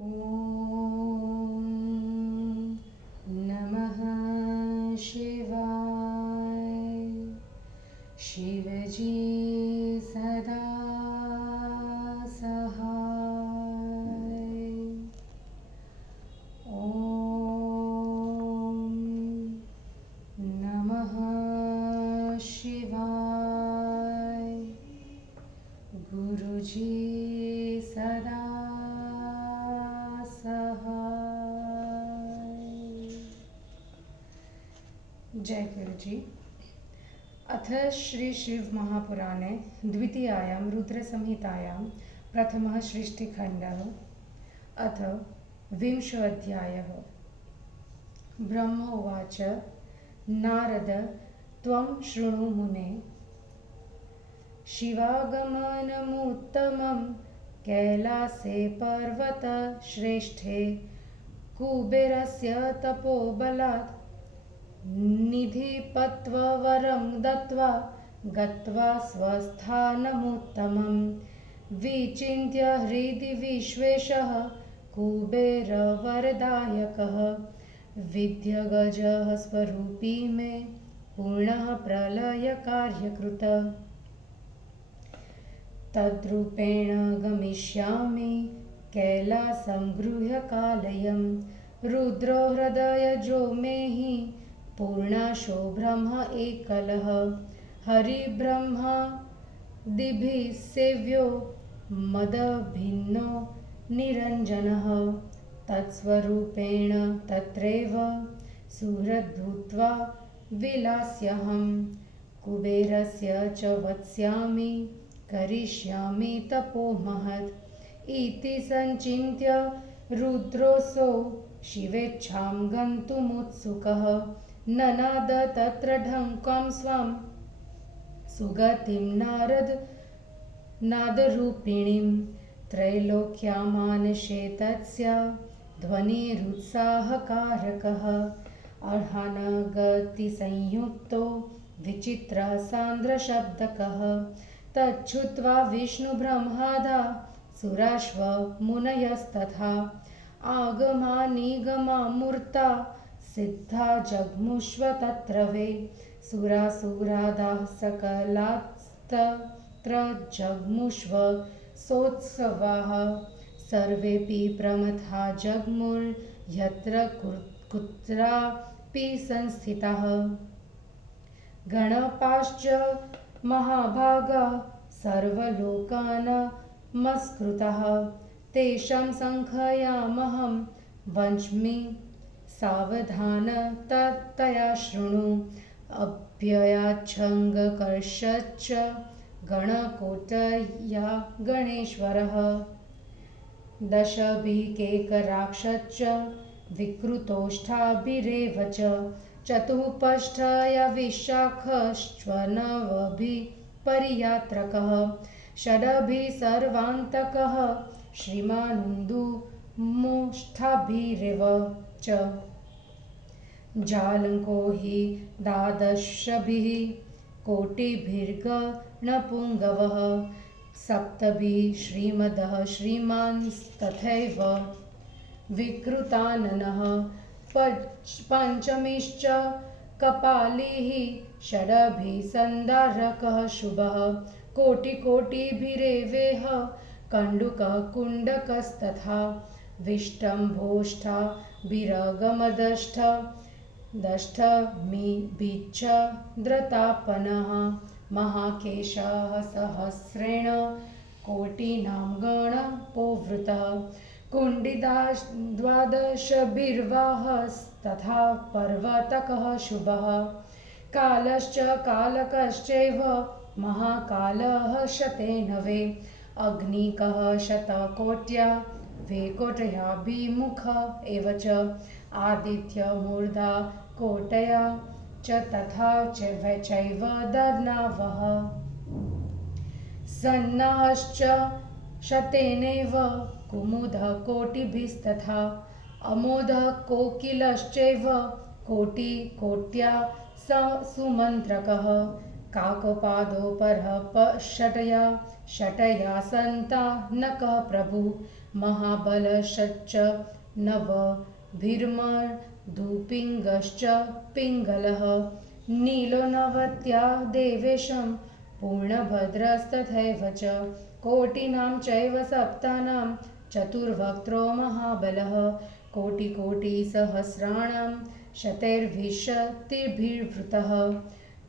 ॐ नमः शिवाय। शिवजी सदा सहाय। ॐ नमः शिवाय। गुरुजी सदा जय गुरुजी। अथ श्री शिव महापुराणे द्वितीयायां रुद्रसंहितायां प्रथमः सृष्टिखण्डः। अथ विंशोऽध्यायः। ब्रह्म उवाच नारद त्वं शृणु मुने। शिवागमनमुत्तमं कैलासे पर्वतश्रेष्ठे कुबेरस्य तपोबलात् निधिपत्ववरं दत्त्वा गत्वा स्वस्थानमुत्तमं विचिन्त्य हृदि विश्वेशः कुबेरवरदायकः विद्यगजः स्वरूपी मे पूर्णः प्रलयकार्यकृत। तद्रूपेण गमिष्यामि कैलासं गृह्यकालयं रुद्रो हृदयजो मेहि पूर्णाशो ब्रह्म एकलः हरिब्रह्मादिभिः सेव्यो मदभिन्नो निरञ्जनः तत्स्वरूपेण तत्रैव सुहृद्भूत्वा विलास्यहं कुबेरस्य च वत्स्यामि करिष्यामि तपो महत् इति सञ्चिन्त्य रुद्रोऽसौ शिवेच्छां गन्तुमुत्सुकः ननाद तत्र ढङ्कं स्वं सुगतिं नादरूपिणीं त्रैलोक्यामानशे तस्या ध्वनिरुत्साहकारकः अर्हानगतिसंयुक्तो विचित्रः सान्द्रशब्दकः तच्छ्रुत्वा विष्णुब्रह्मादा सुराश्व मुनयस्तथा आगमानिगमामूर्ता सिद्धा जग्मुष्व तत्र वै सुरासुरादाः सकलास्तत्र जग्मुष्व सोत्सवाः सर्वेऽपि प्रमथा जग्मुर्यत्र कुत्रापि संस्थिताः गणपाश्च महाभागा सर्वलोकानमस्कृताः तेषां संख्यामहं वच्मि सावधानतया शृणु अभ्ययाच्छङ्गकर्षश्च गणकोटया गणेश्वरः दशभिकेकराक्षश्च विकृतोष्ठाभिरेव च चतुःपष्ठया विशाखश्चनवभिपरियात्रकः षडभिः सर्वान्तकः श्रीमानुन्दुमुष्ठाभिरेव च जालङ्को हि द्वादशभिः कोटिभिर्गणपुङ्गवः सप्तभिः श्रीमदः श्रीमांस्तथैव विकृताननः पञ्चमीश्च कपालिः षडभिः सन्दारकः शुभः कोटिकोटिभिरेवेह कण्डुकः कुण्डकस्तथा विष्टम्भोष्ठाभिरगमदष्ट दष्टमिभिश्च द्रतापनः महाकेशः सहस्रेण कोटिनां गणपोवृतः कुण्डिताद्वादशभिर्वाहस्तथा पर्वतकः शुभः कालश्च कालकश्चैव महाकालः शतेन वै अग्निकः शतकोट्या वैकोटयाभिमुख एव च आदित्यमूर्धा कोटया च तथा चैव दर्नावः सन्नाश्च शतेनैव कुमुदः कोटिभिस्तथा अमोदः कोकिलश्चैव कोटिकोट्या सुमन्त्रकः काकपादोपरः षटया सन्तानकः प्रभु महाबलश्च नवभिर्मधुपिङ्गश्च पिङ्गलः नीलो नवत्या देवेशं पूर्णभद्रस्तथैव च कोटीनां चैव सप्तानां चतुर्वक्त्रो महाबलः कोटिकोटिसहस्राणां शतैर्विंशतिभिर्वृतः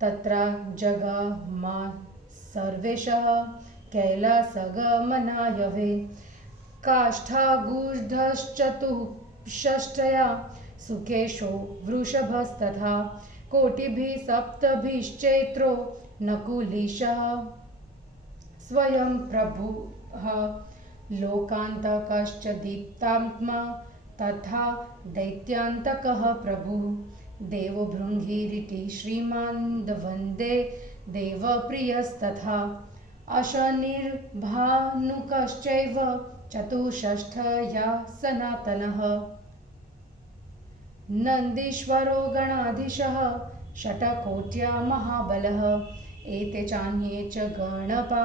तत्र जगामा सर्वेशः कैलासगमनायवे काष्ठागूर्धश्चतुष्षष्ट्या सुकेशो वृषभस्तथा कोटिभिः सप्तभिश्चैत्रो नकुलीशः स्वयं प्रभुः लोकान्तकश्च दीप्तात्मा तथा दैत्यान्तकः प्रभुः देवभृङ्गिरिति श्रीमान् वन्दे देवप्रियस्तथा अशनिर्भानुकश्चैव चतुष्षष्ठया सनातनः नन्दीश्वरो गणाधीशः षट्कोट्या महाबलः एते चान्ये च गणपा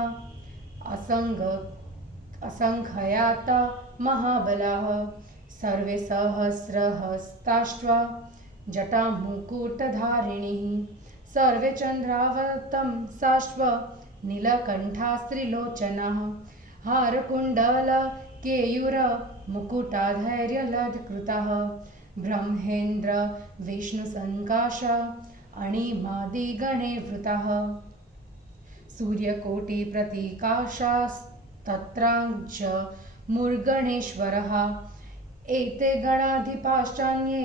असङ्ख्याता महाबलाः सर्वे सहस्रहस्ताश्व जटामुकुटधारिणीः सर्वे चन्द्रावतं साश्व नीलकण्ठास्त्रिलोचनाः हारकुण्डलकेयूरमुकुटाधैर्यलत्कृताः ब्रह्मेन्द्र विष्णुसङ्काशा अणिमादिगणे वृताः सूर्यकोटिप्रतीकाशास्तत्राञ्च मुर्गणेश्वरः एते गणाधिपाश्चान्ये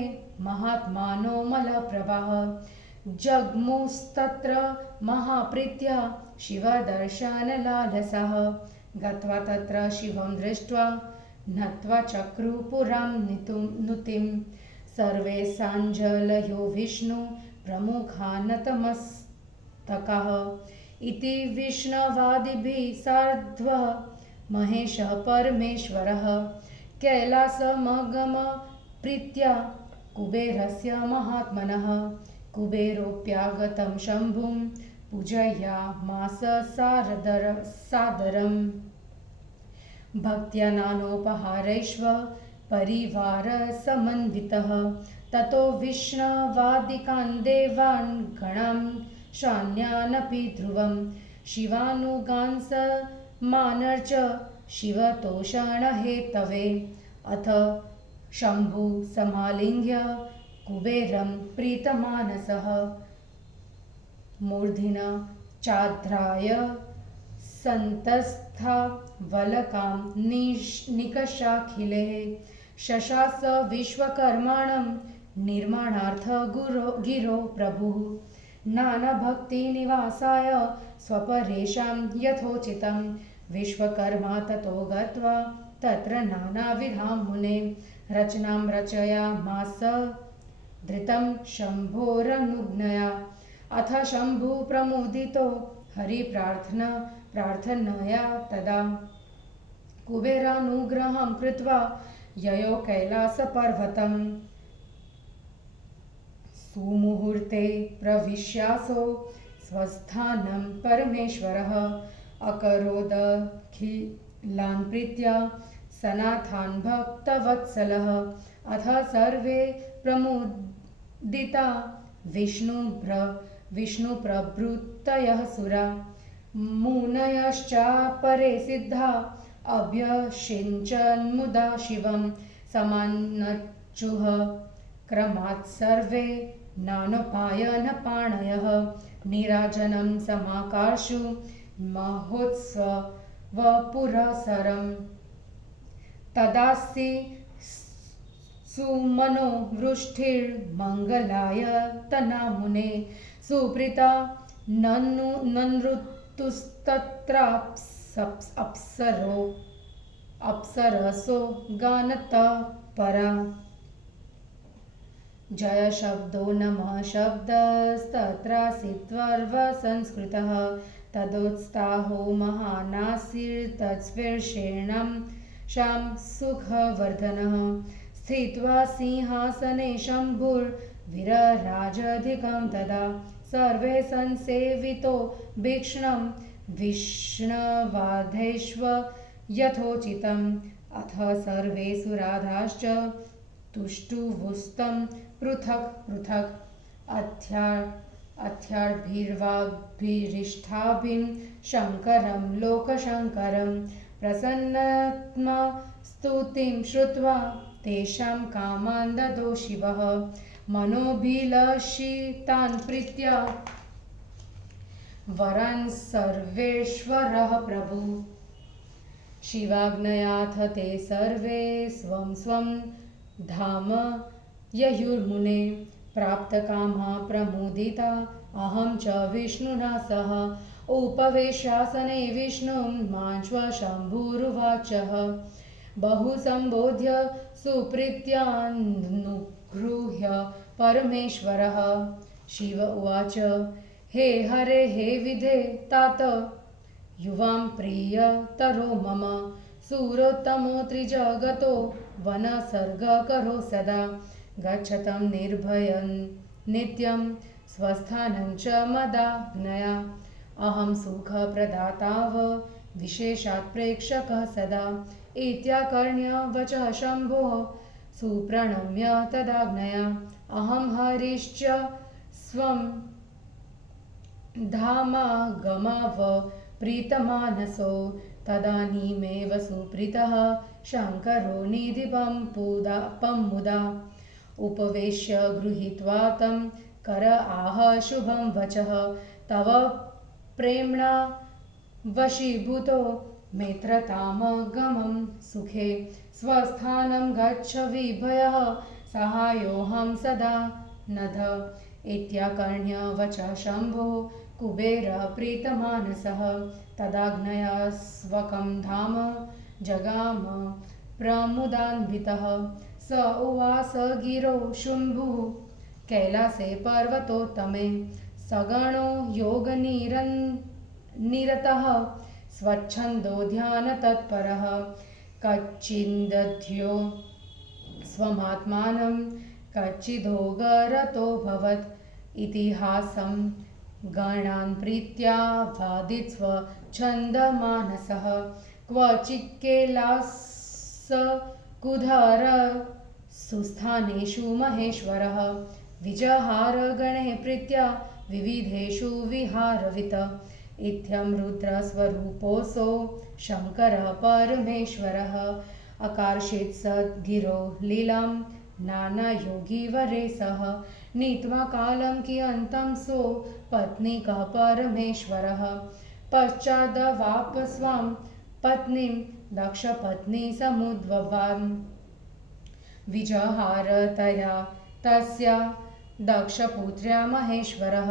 महात्मानो मलप्रभाः जग्मुस्तत्र महाप्रीत्या शिवदर्शनलालसः गत्वा तत्र शिवं दृष्ट्वा नत्वा चक्रुपुरां नुतिं सर्वे साञ्जलयो विष्णु प्रमुखा नतमस्तकाः इति विष्णवादिभिः सार्धः महेशः परमेश्वरः कैलासमगम प्रीत्या कुबेरस्य महात्मनः कुबेरोऽप्यागतं शम्भुं पूजयामास सादरम् भक्त्या नानोपहारैश्व परिवारसमन्वितः ततो विष्णवादिकान् देवान् गणान् शान्यानपि ध्रुवं शिवानुगान् समानर्च शिवतोषणहेतवे अथ शम्भु समालिङ्ग्य कुबेरं प्रीतमानसः मूर्ध्ना चाध्राय सन्तस्था वलकां निकषाखिलेः शशास विश्वकर्माणं निर्माणार्थ गिरो प्रभुः नानाभक्तिनिवासाय स्वपरेषां यथोचितं विश्वकर्मा ततो गत्वा तत्र नानाविधां मुने रचनां रचयामास धृतं शम्भोरनुज्ञया अथ शम्भुः प्रमुदितो हरिप्रार्थनया तदा कुबेरानुग्रहं कृत्वा ययो कैलासपर्वतं सुमुहूर्ते प्रविश्यासो स्वस्थानं परमेश्वरः अकरोदखिलान् प्रीत्या सनाथान् भक्तवत्सलः अथ सर्वे प्रमुदिता विष्णुप्रभृतयः सुरा मुनयश्चापरे सिद्धा अभ्यषिञ्चन्मुदा शिवं समानच्युः क्रमात् सर्वे नानोपायनपाणयः नीराजनं समाकाशु महोत्सवपुरःसरम् तदास्ति सुमनो वृष्टिर्मङ्गलाय तना मुने सुप्रीता नन्नुतस्तत्राप्सरसो गानतः परा जय शब्दो नमः शब्दस्तत्रासीत्वर्वसंस्कृतः तदोत्साहो महानासीर्तत्स्वीर्षेणां शां सुखवर्धनः स्थित्वा सिंहासने शम्भुर्विरराजाधिकं तदा सर्वे संसेवितो भीक्ष्णं विष्णवाधैश्व यथोचितं अथ सर्वे सुराधाश्च तुष्टुवुस्तं पृथक् पृथक् अथ्यार्भिर्वाग्भिरिष्ठाभिं शङ्करं लोकशङ्करं प्रसन्नात्मा स्तुतिं श्रुत्वा तेषां कामान् ददो शिवः मनोभिलषितान् प्रीत्या वरान् सर्वेश्वरः प्रभु शिवाज्ञयाथ ते सर्वे स्वं स्वं धाम ययुर्मुने प्राप्तकामा प्रमुदिता अहं च विष्णुना सह उपवेशासने विष्णुं माञ्छ्वशम्भुरुवाचः बहु सम्बोध्य सुप्रीत्यानुगृह्य परमेश्वरः शिव उवाच हे हरे हे विधे तात युवां प्रियतरो मम सूरोत्तमो त्रिजगतो वनसर्गकरो सदा गच्छतं निर्भयं नित्यं स्वस्थानं च मदाज्ञया अहं सुखप्रदाताव विशेषात् प्रेक्षकः सदा इत्याकर्ण्य वचः शम्भोः सुप्रणम्य तदाज्ञया अहं हरिश्च स्वं धामागमाव प्रीतमानसो तदानीमेव सुप्रीतः शङ्करो निधिपं मुदा उपवेश्य गृहीत्वा तं कर आह शुभं वचः तव प्रेम्णा वशीभूतो मेत्रतामगमं सुखे स्वस्थानं गच्छ विभयः सहायोऽहं सदा नध इत्याकर्ण्य वचः शम्भो कुबेर प्रीतमानसः तदाज्ञया स्वकं धाम जगाम प्रमुदान्वितः स उवास गिरो शुम्भुः कैलासे पर्वतोत्तमे सगणो योगनिरतः स्वच्छन्दो ध्यानतत्परः कच्चिदध्यो स्वमात्मानं कच्चिदोगरतोऽभवत् इतिहासं गणान् प्रीत्या वादित्स्व छन्दमानसः क्वचित्कैलासकुधर सुस्थानेषु महेश्वरः विजहार गणे प्रीत्या विविधेषु विहारवित इत्थं रुद्रस्वरूपोऽसौ शङ्करः परमेश्वरः अकार्षीत् सद्गिरो लीलां नानायोगिवरे सह नीत्वा कालं कियन्तं सो पत्नीकः परमेश्वरः पश्चादवाप स्वां पत्नीं दक्षपत्नी समुद्भवाम् विजहार तया तस्या दक्षपुत्र्या महेश्वरः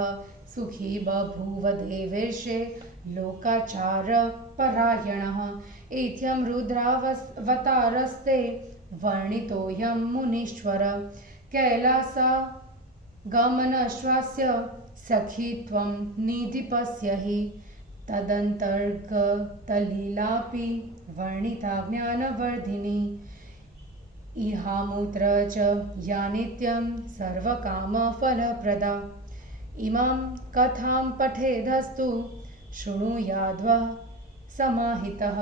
सुखी बभूव देवेशे लोकाचारपरायणः इत्थं रुद्रावतारस्ते वर्णितोऽयं मुनीश्वर कैलासगमनश्वास्य सखीत्वं निधिपस्य हि तदन्तर्गतलीलापि वर्णिता ज्ञानवर्धिनी इहामुत्र च या नित्यं सर्वकामफलप्रदा इमां कथां पठेदस्तु शृणुयाद्वा समाहितः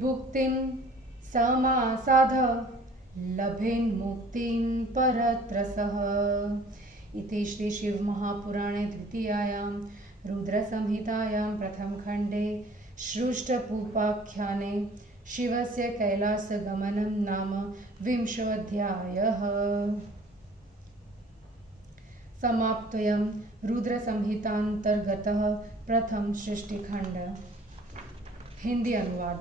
भुक्तिं समासाद लभेन्मुक्तिं परत्रसः इति श्री शिवमहापुराणे द्वितीयायां रुद्रसंहितायां प्रथमखण्डे श्रुष्टपूपाख्याने शिवस्य कैलासगमनं नाम 20ोऽध्यायः समाप्तोऽयं रुद्रसंहितान्तर्गतः प्रथम सृष्टिखंड। हिंदी अनुवाद।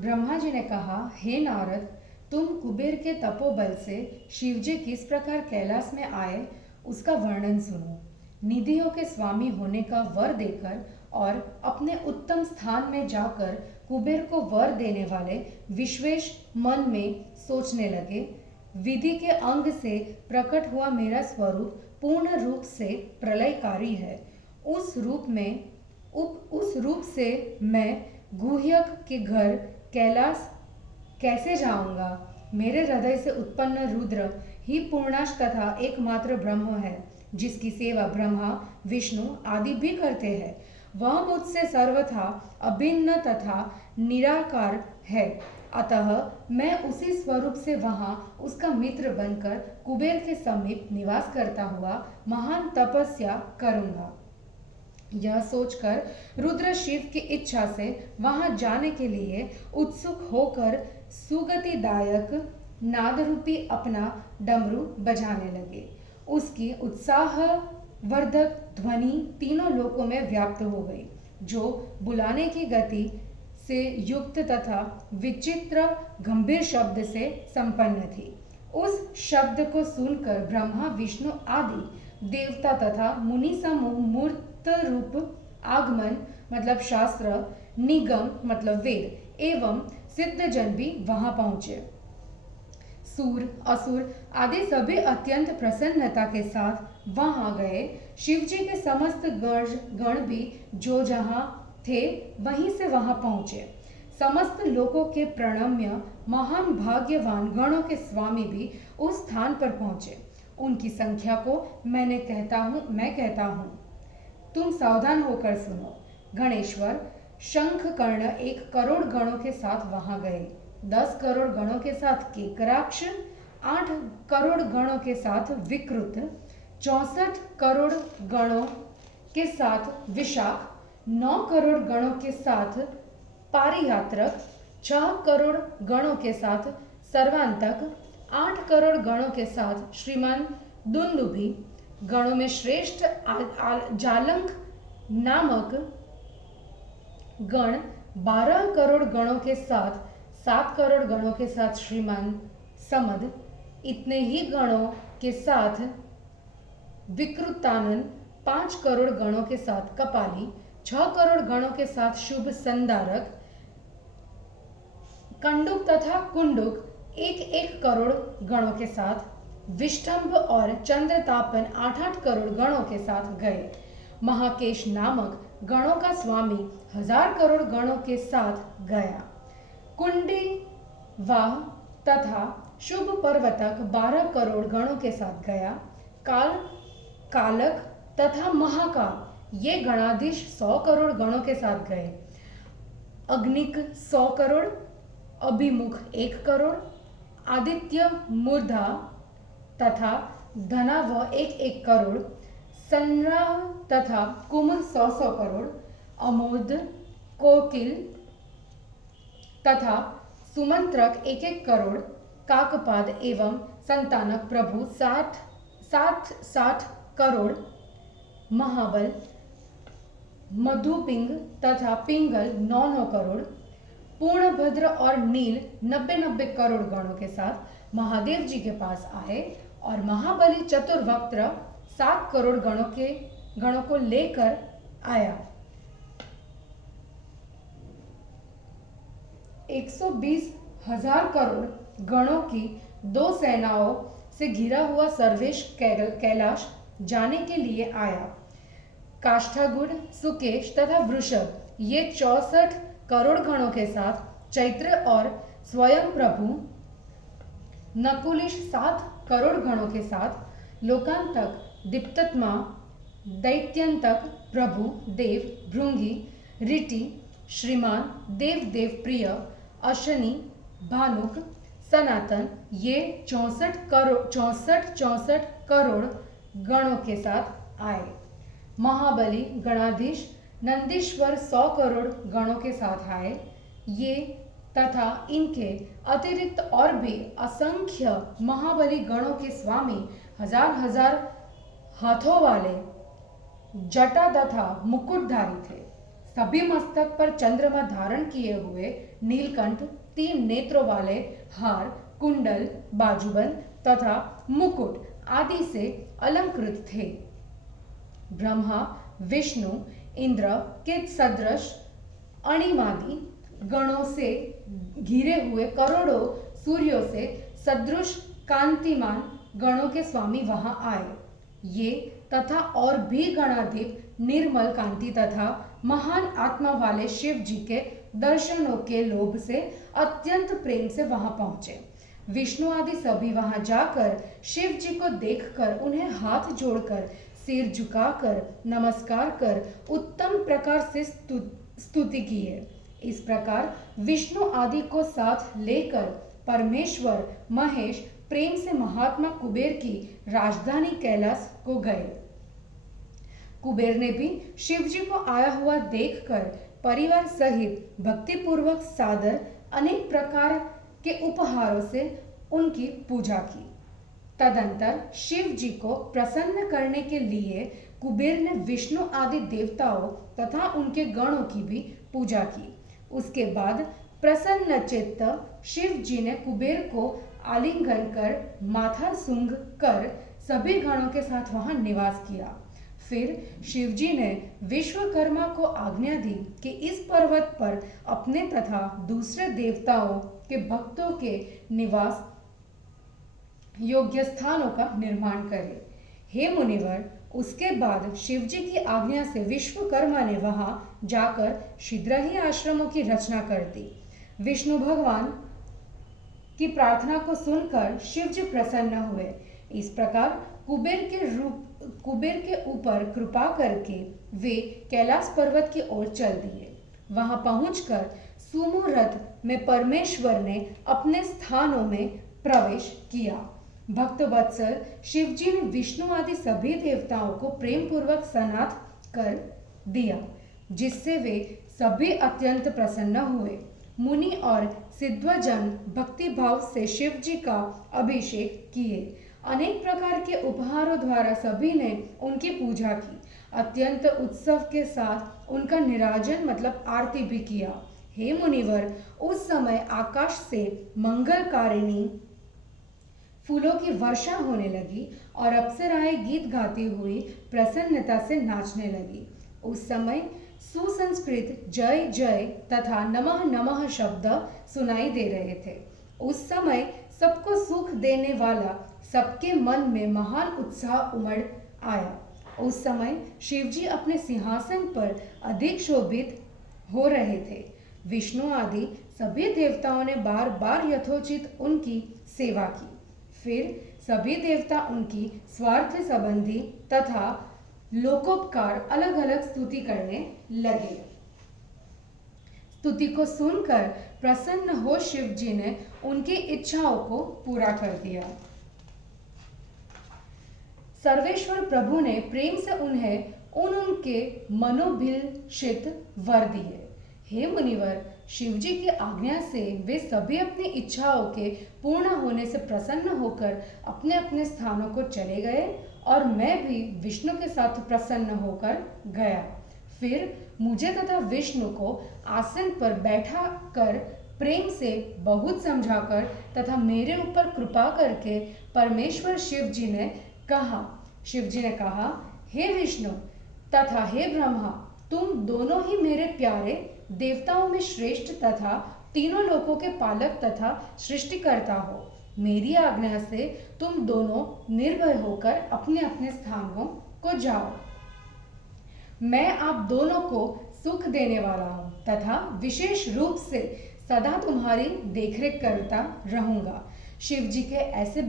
ब्रह्मा जी ने कहा, हे नारद, तुम कुबेर के तपोबल से शिवजी किस प्रकार कैलाश में आए उसका वर्णन सुनो। निधियों के स्वामी होने का वर देकर और अपने उत्तम स्थान में जाकर कुबेर को वर देने वाले विश्वेश मन में सोचने लगे, विधि के अंग से प्रकट हुआ मेरा स्वरूप पूर्ण रूप से प्रलयकारी है। उस रूप से मैं गुह्यक के घर कैलाश कैसे जाऊंगा। मेरे हृदय से उत्पन्न रुद्र ही पूर्णाश तथा एकमात्र ब्रह्म है। जिसकी सेवा ब्रह्मा, विष्णु आदि भी करते हैं। वह मुझसे सर्वथा अभिन्न तथा निराकार है, अतः मैं उसी स्वरूप से वहां उसका मित्र बनकर कुबेर के समीप निवास करता हुआ महान तपस्या करूंगा। यह सोचकर रुद्र शिव की इच्छा से वहां जाने के लिए उत्सुक होकर सुगतिदायक नादरूपी अपना डमरू बजाने लगे। उसकी उत्साहवर्धक ध्वनि तीनों लोकों में व्याप्त हो गई, जो बुलाने की गति से युक्त तथा विचित्र गंभीर शब्द से संपन्न थी। उस शब्द को सुनकर ब्रह्मा, विष्णु आदि देवता तथा मुनि समूह मूर्त रूप आगमन मतलब शास्त्र, निगम मतलब वेद एवं सिद्धजन भी वहां पहुंचे। सूर, असुर आदि सभी अत्यंत प्रसन्नता के साथ वहां गए। शिवजी के समस्त गण भी जो जहां थे वहीं से वहां पहुंचे। समस्त लोगों के प्रणम्य महान भाग्यवान गणों के स्वामी भी उस स्थान पर पहुंचे। उनकी संख्या को मैं कहता हूं, तुम सावधान होकर सुनो। गणेश्वर शंखकर्ण 1 करोड़ गणों के साथ वहां गए। 10 करोड़ गणों के साथ केकराक्ष, 8 करोड़ गणों के साथ विकृत, 64 करोड़ गणों के साथ विशाख, 9 करोड़ गणों के साथ पारियात्रक, 6 करोड़ गणों के साथ सर्वांतक, 8 करोड़ गणों के साथ श्रीमान दुंदुभि, गणों में श्रेष्ठ जालंक नामक गण, 12 करोड़ गणों के साथ, 7 करोड़ गणों के साथ श्रीमान समद, इतने ही गणों के साथ विकृतानन, 5 करोड़ गणों के साथ कपाली, 6 करोड़ गणों के साथ शुभ संधारक, कंडुक तथा कुंडुक 1-1 करोड़ गणों के साथ, विष्टंभ और चंद्रतापन 8-8 करोड़ गणों के साथ गए। महाकेश नामक गणों का स्वामी 1000 करोड़ गणों के साथ गया। कुंडी वाह तथा शुभ पर्वतक 12 करोड़ गणों के साथ गया। कालक तथा महाकाल ये गणाधीश 100 करोड़ गणों के साथ गए। अग्निक 100 करोड़, अभिमुख 1 करोड़, आदित्य मूर्धा तथा धनाव 1-1 करोड़, संराह तथा कुमुद 100 करोड़, अमोद, कोकिल तथा सुमंत्रक 1-1 करोड़, काकपाद एवं संतानक प्रभु 60 करोड़, महाबल, मधुपिंग तथा पिंगल 9-9 करोड़, पूर्णभद्र और नील 90-90 करोड़ गणों के साथ महादेव जी के पास आए और महाबली चतुर्वक्त्र 7 करोड़ गणों को लेकर आया। 120,000 करोड़ गणों की 2 सेनाओं से घिरा हुआ सर्वेश कैलाश जाने के लिए आया। काष्ठागुड़, सुकेश तथा वृषभ ये 64 करोड़ गणों के साथ चैत्र और स्वयं प्रभु नकुलिश 7 करोड़ गणों के साथ लोकांतक, दीप्तत्मा, दैत्यंतक प्रभु देव, भृंगी, ऋटि, श्रीमान, देव प्रिय, अशनि, भानुक, सनातन ये 64 करोड़ गणों के साथ आए। महाबली गणाधीश नंदीश्वर 100 करोड़ गणों के साथ आए। ये तथा इनके अतिरिक्त और भी असंख्य महाबली गणों के स्वामी 1000 हाथों वाले जटा तथा मुकुटधारी थे। सभी मस्तक पर चंद्रमा धारण किए हुए, नीलकंठ, 3 नेत्रों वाले हार, कुंडल, बाजूबंद तथा मुकुट आदि से अलंकृत थे। ब्रह्मा, विष्णु, इंद्र के सदृश अणिमादि गणों से घिरे हुए करोड़ों सूर्यों से सदृश कांतिमान गणों के स्वामी वहां आए। ये तथा और भी गणाधिप निर्मल कांति तथा महान आत्मा वाले शिव जी के दर्शनों के लोभ से अत्यंत प्रेम से वहां पहुंचे। विष्णु आदि सभी वहां जाकर शिव जी को देखकर उन्हें हाथ जोड़कर सिर झुकाकर नमस्कार कर उत्तम प्रकार से स्तुति की है। इस प्रकार विष्णु आदि को साथ लेकर परमेश्वर महेश प्रेम से महात्मा कुबेर की राजधानी कैलाश को गए। कुबेर ने भी शिव जी को आया हुआ देखकर परिवार सहित भक्तिपूर्वक सादर अनेक प्रकार के उपहारों से उनकी पूजा की। तदंतर शिव जी को प्रसन्न करने के लिए कुबेर ने विष्णु आदि देवताओं तथा उनके गणों की भी पूजा की। उसके बाद प्रसन्न चित्त शिव जी ने कुबेर को आलिंगन कर माथा सूंघ कर सभी गणों के साथ वहां निवास किया। फिर शिव जी ने विश्वकर्मा को आज्ञा दी कि इस पर्वत पर अपने तथा दूसरे देवताओं के भक्तों के निवास योग्य स्थानों का निर्माण करे। हे मुनिवर, उसके बाद शिव जी की आज्ञा से विश्वकर्मा ने वहां जाकर शीघ्र ही आश्रमों की रचना कर दी। विष्णु भगवान की प्रार्थना को सुनकर शिव जी प्रसन्न हुए। इस प्रकार कुबेर के ऊपर कृपा करके वे कैलाश पर्वत की ओर चल दिए। वहां पहुंचकर सुमो रथ में परमेश्वर ने अपने स्थानों में प्रवेश किया। भक्त वत्सल शिव जी ने विष्णु आदि सभी देवताओं को प्रेम पूर्वक सनाथ कर दिया, जिससे वे सभी अत्यंत प्रसन्न हुए। मुनि और सिद्धजन भक्ति भाव से शिव जी का अभिषेक किए। अनेक प्रकार के उपहारों द्वारा सभी ने उनकी पूजा की। अत्यंत उत्सव के साथ उनका निराजन मतलब आरती भी किया। हे मुनिवर, उस समय आकाश से मंगलकारिणी फूलों की वर्षा होने लगी और अप्सराएं गीत गाती हुई प्रसन्नता से नाचने लगी। उस समय सुसंस्कृत जय जय तथा नमः नमः शब्द सुनाई दे रहे थे। उस समय सबको सुख देने वाला सबके मन में महान उत्साह उमड़ आया। उस समय शिवजी अपने सिंहासन पर अधिक शोभित हो रहे थे। विष्णु आदि सभी देवताओं ने बार बार यथोचित उनकी सेवा की। फिर सभी देवता उनकी स्वार्थ संबंधी तथा लोकोपकार अलग अलग स्तुति करने लगे। स्तुति को सुनकर प्रसन्न हो शिव जी ने उनकी इच्छाओं को पूरा कर दिया। सर्वेश्वर प्रभु ने प्रेम से उन्हें उनके मनोभिलषित वर दिए। हे मुनिवर, शिवजी की आज्ञा से वे सभी अपनी इच्छाओं के पूर्ण होने से प्रसन्न होकर अपने अपने स्थानों को चले गए और मैं भी विष्णु के साथ प्रसन्न होकर गया। फिर मुझे तथा विष्णु को आसन पर बैठा कर प्रेम से बहुत समझाकर तथा मेरे ऊपर कृपा करके परमेश्वर शिव जी ने कहा, हे विष्णु तथा हे ब्रह्मा, तुम दोनों ही मेरे प्यारे देवताओं में श्रेष्ठ तथा तीनों लोकों के पालक तथा सृष्टिकर्ता हो। मेरी आज्ञा से तुम दोनों निर्भय होकर अपने अपने स्थानों को जाओ। मैं आप दोनों को सुख देने वाला हूँ तथा विशेष रूप से सदा तुम्हारी देखरेख करता रहूंगा। शिव जी के ऐसे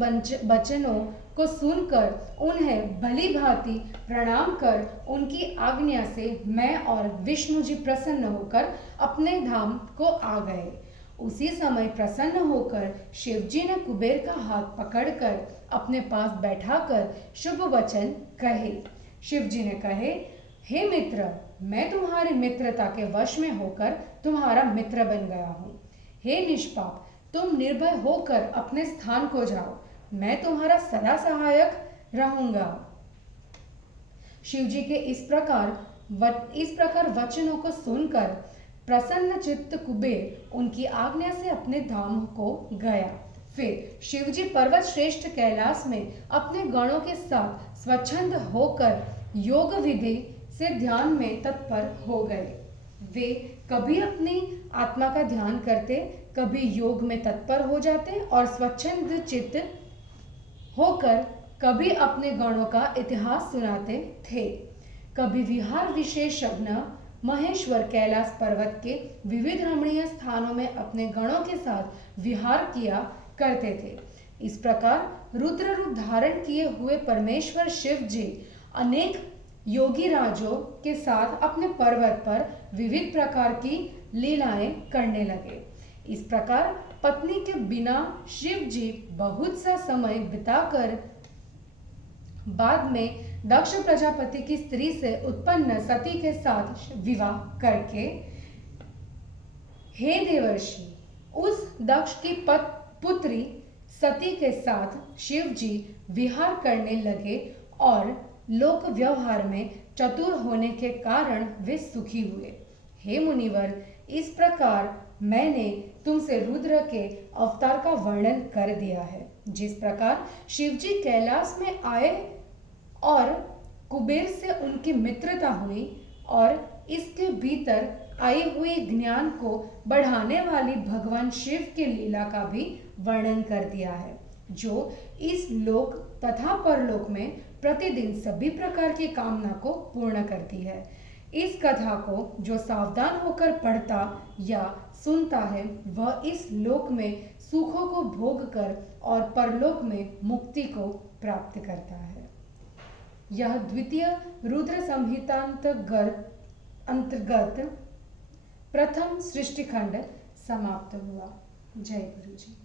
वचनों को सुनकर उन्हें भली भांति प्रणाम कर उनकी आज्ञा से मैं और विष्णु जी प्रसन्न होकर अपने धाम को आ गए। उसी समय प्रसन्न होकर शिव जी ने कुबेर का हाथ पकड़कर अपने पास बैठाकर शुभ वचन कहे। शिव जी ने कहे, हे मित्र, मैं तुम्हारी मित्रता के वश में होकर तुम्हारा मित्र बन गया हूँ। हे निष्पाप, तुम निर्भय होकर अपने स्थान को जाओ, मैं तुम्हारा सदा सहायक रहूंगा। शिव जी के इस प्रकार वचनों को सुनकर प्रसन्न चित्त कुबेर उनकी आज्ञा से अपने धाम को गया। फिर शिवजी पर्वत श्रेष्ठ कैलाश में अपने गणों के साथ स्वच्छंद होकर योग विधि से ध्यान में तत्पर हो गए। वे कभी अपनी आत्मा का ध्यान करते, कभी योग में तत्पर हो जाते और स्वच्छंद चित्त होकर कभी अपने गणों का इतिहास सुनाते थे। कभी विहार विशेषज्ञ महेश्वर कैलाश पर्वत के विविध रमणीय स्थानों में अपने गणों के साथ विहार किया करते थे। इस प्रकार रुद्र रूप धारण किए हुए परमेश्वर शिव जी अनेक योगी राजों के साथ अपने पर्वत पर विविध प्रकार की लीलाएं करने लगे। इस प्रकार पत्नी के बिना शिव जी बहुत सा समय बिताकर बाद में दक्ष प्रजापति की स्त्री से उत्पन्न सती के साथ विवाह करके, हे देवर्षि, उस दक्ष की पुत्री सती के साथ शिव जी विहार करने लगे और लोक व्यवहार में चतुर होने के कारण वे सुखी हुए। हे मुनिवर, इस प्रकार मैंने तुमसे रुद्र के अवतार का वर्णन कर दिया है। जिस प्रकार शिवजी कैलाश में आए और कुबेर से उनकी मित्रता हुई और इसके भीतर आई हुई ज्ञान को बढ़ाने वाली भगवान शिव की लीला का भी वर्णन कर दिया है, जो इस लोक तथा परलोक में प्रतिदिन सभी प्रकार की कामना को पूर्ण करती है। इस कथा को जो सावधान होकर पढ़ता या सुनता है, वह इस लोक में सुखों को भोग कर और परलोक में मुक्ति को प्राप्त करता है। यह द्वितीय रुद्र संहिता अंतर्गत प्रथम सृष्टि खंड समाप्त हुआ। जय गुरु जी।